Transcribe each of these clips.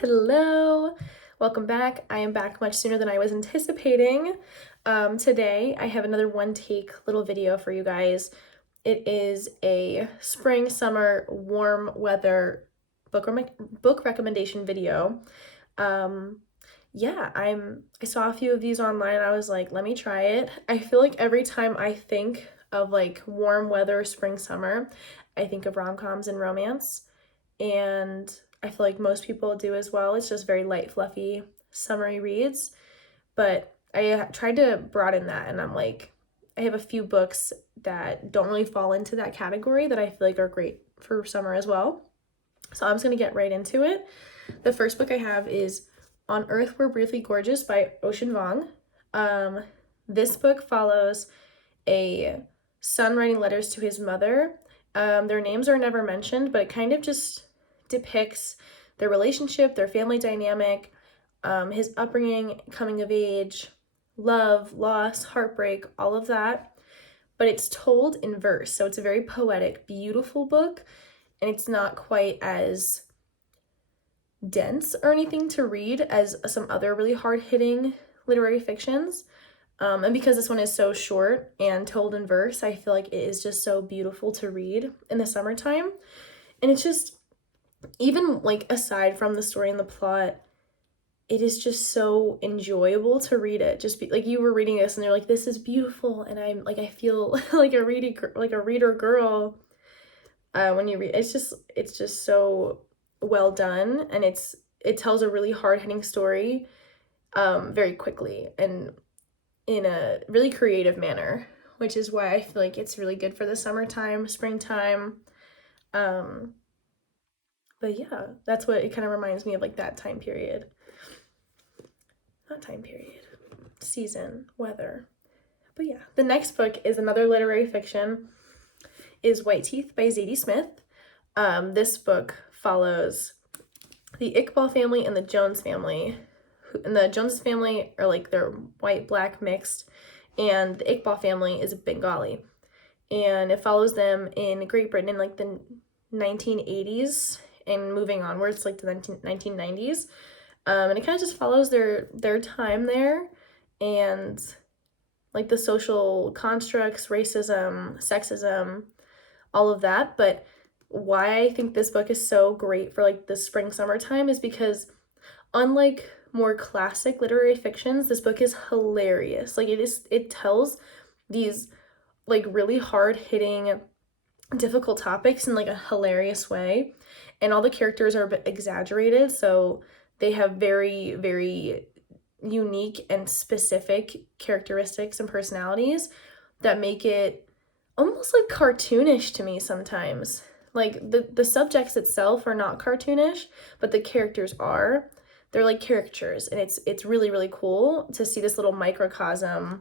Hello, welcome back. I am back much sooner than I was anticipating. Today I have another one take little video for you guys. It is a spring, summer, warm weather book recommendation video. Yeah, I saw a few of these online and I was like, let me try it. I feel like every time I think of like warm weather, spring, summer, I think of rom-coms and romance. And I feel like most people do as well. It's just very light, fluffy, summery reads. But I tried to broaden that, and I'm like, I have a few books that don't really fall into that category that I feel like are great for summer as well. So I'm just gonna get right into it. The first book I have is On Earth We're Briefly Gorgeous by Ocean Vuong. This book follows a son writing letters to his mother. Their names are never mentioned, but it kind of just depicts their relationship, their family dynamic, his upbringing, coming of age, love, loss, heartbreak, all of that. But it's told in verse, so it's a very poetic, beautiful book, and it's not quite as dense or anything to read as some other really hard-hitting literary fictions. And because this one is so short and told in verse, I feel like it is just so beautiful to read in the summertime. And it's just, even like aside from the story and the plot, it is just so enjoyable to read it. Just like you were reading this and they're like, this is beautiful. And I'm like, I feel like a reader girl when you read. It's just so well done. And it tells a really hard-hitting story very quickly and in a really creative manner, which is why I feel like it's really good for the summertime, springtime. But yeah, that's what it kind of reminds me of, like that time period. Not time period, season, weather. But yeah, the next book is another literary fiction, is White Teeth by Zadie Smith. This book follows the Iqbal family and the Jones family. And the Jones family are like they're white, black mixed, and the Iqbal family is Bengali. And it follows them in Great Britain in like the 1980s and moving onwards like the 1990s. And it kind of just follows their time there and like the social constructs, racism, sexism, all of that. But why I think this book is so great for like the spring summertime is because unlike more classic literary fictions, this book is hilarious. Like it tells these like really hard-hitting, difficult topics in like a hilarious way. And all the characters are a bit exaggerated, so they have very, very unique and specific characteristics and personalities that make it almost like cartoonish to me sometimes. Like the subjects itself are not cartoonish, but the characters are. They're like caricatures, and it's really, really cool to see this little microcosm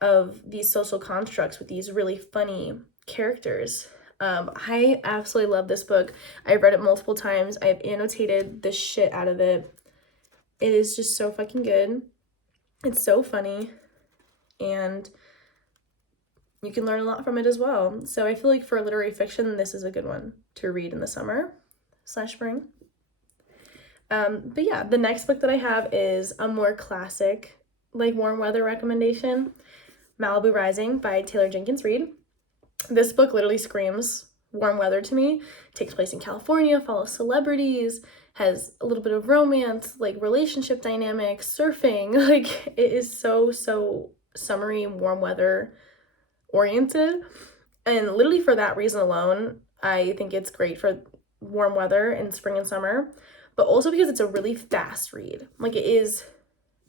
of these social constructs with these really funny characters. I absolutely love this book. I've read it multiple times. I've annotated the shit out of it. It is just so fucking good. It's so funny, and you can learn a lot from it as well. So I feel like for literary fiction, this is a good one to read in the summer/spring. But yeah, the next book that I have is a more classic, like warm weather recommendation, Malibu Rising by Taylor Jenkins Reid. This book literally screams warm weather to me. It takes place in California, follows celebrities, has a little bit of romance, like relationship dynamics, surfing. Like it is so summery, warm weather oriented. And literally for that reason alone, I think it's great for warm weather in spring and summer, but also because it's a really fast read. Like it is,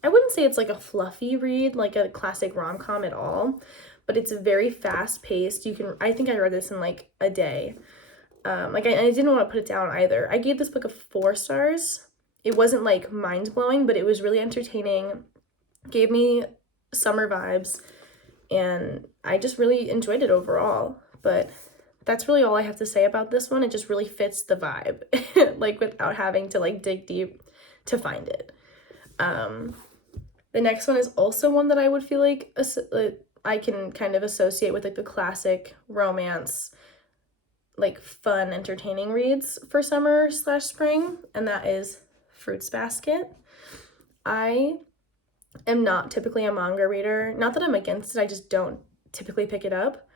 I wouldn't say it's like a fluffy read, like a classic rom-com at all, but it's very fast paced. I think I read this in like a day. I didn't want to put it down either. I gave this book a 4 stars. It wasn't like mind blowing, but it was really entertaining, gave me summer vibes, and I just really enjoyed it overall. But that's really all I have to say about this one. It just really fits the vibe, like without having to like dig deep to find it. The next one is also one that I would feel like I can kind of associate with like the classic romance, like fun, entertaining reads for summer/spring, and that is Fruits Basket. I am not typically a manga reader. Not that I'm against it, I just don't typically pick it up.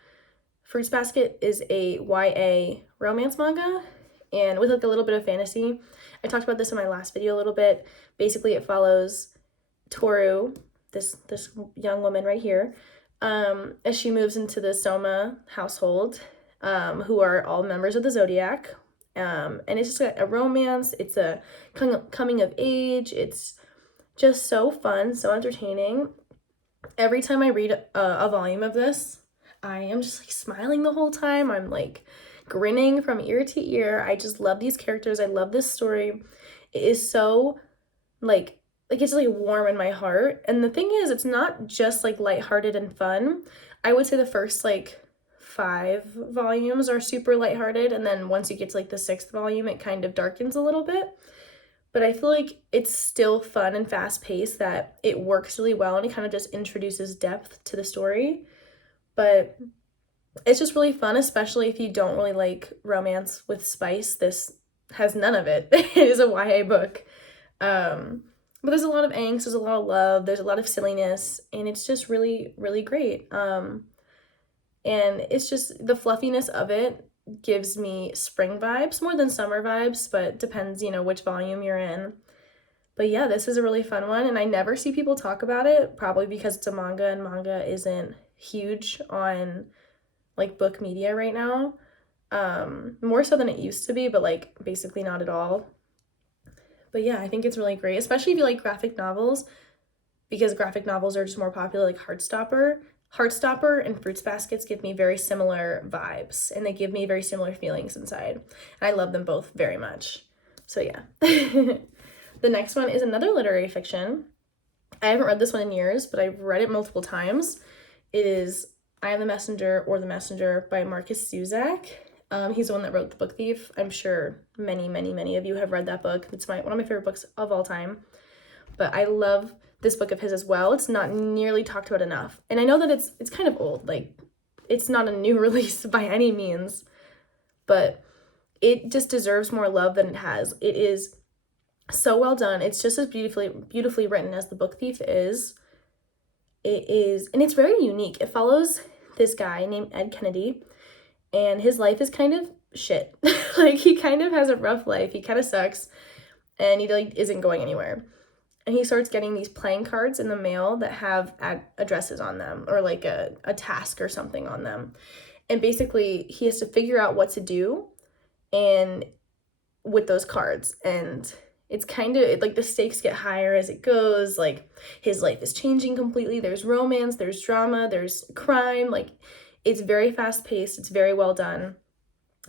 Fruits Basket is a YA romance manga, and with like a little bit of fantasy. I talked about this in my last video a little bit. Basically, it follows Toru, this young woman right here, as she moves into the Soma household, who are all members of the Zodiac. And it's just a romance. It's a coming of age. It's just so fun, so entertaining. Every time I read a volume of this, I am just like smiling the whole time. I'm like grinning from ear to ear. I just love these characters. I love this story. It is so like it's like warm in my heart. And the thing is, it's not just like lighthearted and fun. I would say the first like 5 volumes are super lighthearted, and then once you get to like the 6th volume, it kind of darkens a little bit. But I feel like it's still fun and fast-paced, that it works really well, and it kind of just introduces depth to the story. But it's just really fun, especially if you don't really like romance with spice. This has none of it. It is a YA book. But there's a lot of angst, there's a lot of love, there's a lot of silliness, and it's just really, really great. And it's just the fluffiness of it gives me spring vibes more than summer vibes, but depends, which volume you're in. But yeah, this is a really fun one, and I never see people talk about it, probably because it's a manga, and manga isn't huge on like book media right now. More so than it used to be, but like basically not at all. But yeah, I think it's really great, especially if you like graphic novels, because graphic novels are just more popular, like Heartstopper and Fruits Baskets give me very similar vibes, and they give me very similar feelings inside. And I love them both very much. So yeah. The next one is another literary fiction. I haven't read this one in years, but I've read it multiple times. It is I Am the Messenger or The Messenger by Marcus Zusak. He's the one that wrote The Book Thief. I'm sure many, many, many of you have read that book. It's one of my favorite books of all time. But I love this book of his as well. It's not nearly talked about enough. And I know that it's kind of old. Like, it's not a new release by any means. But it just deserves more love than it has. It is so well done. It's just as beautifully written as The Book Thief is. It is, and it's very unique. It follows this guy named Ed Kennedy, and his life is kind of shit. Like, he kind of has a rough life. He kind of sucks, and he like isn't going anywhere. And he starts getting these playing cards in the mail that have addresses on them, or like a task or something on them. And basically, he has to figure out what to do and with those cards. And it's kind of like the stakes get higher as it goes. Like, his life is changing completely. There's romance, there's drama, there's crime. Like, it's very fast paced. It's very well done.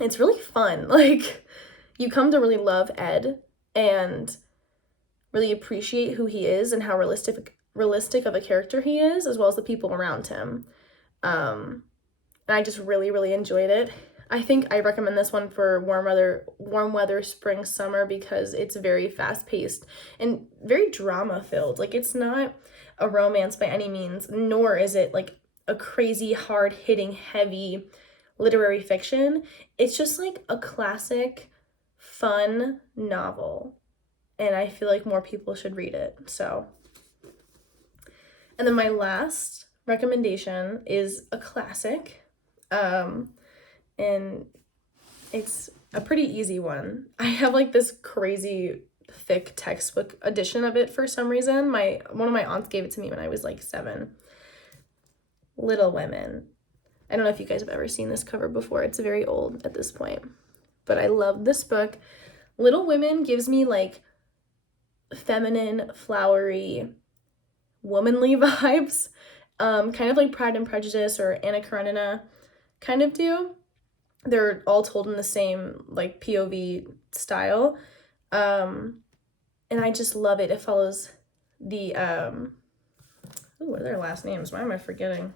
It's really fun. Like, you come to really love Ed and really appreciate who he is and how realistic of a character he is, as well as the people around him. And I just really, really enjoyed it. I think I recommend this one for warm weather, spring, summer, because it's very fast-paced and very drama-filled. Like, it's not a romance by any means, nor is it like a crazy, hard-hitting, heavy literary fiction. It's just like a classic, fun novel, and I feel like more people should read it. So, and then my last recommendation is a classic. And it's a pretty easy one. I have like this crazy thick textbook edition of it for some reason. One of my aunts gave it to me when I was like 7. Little Women. I don't know if you guys have ever seen this cover before. It's very old at this point. But I love this book. Little Women gives me like feminine, flowery, womanly vibes. Kind of like Pride and Prejudice or Anna Karenina kind of do. They're all told in the same like POV style. And I just love it. It follows the what are their last names? Why am I forgetting?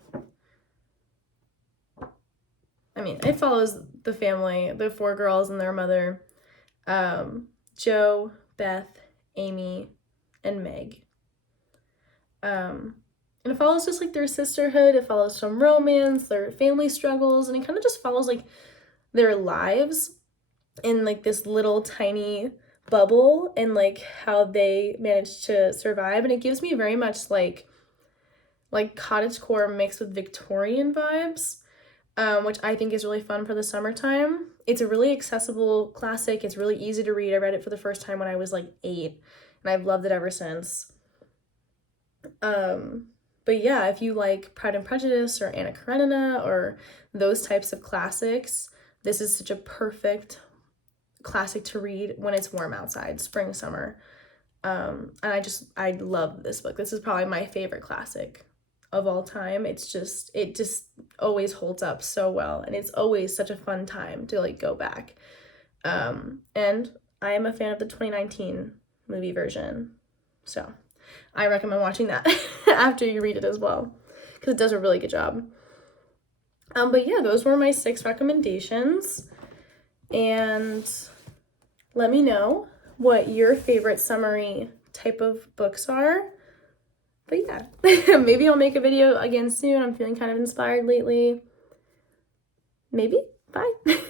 I mean, it follows the family, the 4 girls and their mother, Jo, Beth, Amy, and Meg. And it follows just like their sisterhood. It follows some romance, their family struggles, and it kind of just follows like their lives in like this little tiny bubble and like how they managed to survive, and it gives me very much like cottagecore mixed with Victorian vibes, which I think is really fun for the summertime. It's a really accessible classic. It's really easy to read. I read it for the first time when I was like 8, and I've loved it ever since. But yeah, if you like Pride and Prejudice or Anna Karenina or those types of classics, this is such a perfect classic to read when it's warm outside, spring, summer. And I love this book. This is probably my favorite classic of all time. It just always holds up so well, and it's always such a fun time to like go back. And I am a fan of the 2019 movie version, so I recommend watching that after you read it as well, because it does a really good job. But yeah, those were my 6 recommendations, and let me know what your favorite summery type of books are. But yeah, maybe I'll make a video again soon. I'm feeling kind of inspired lately. Maybe. Bye.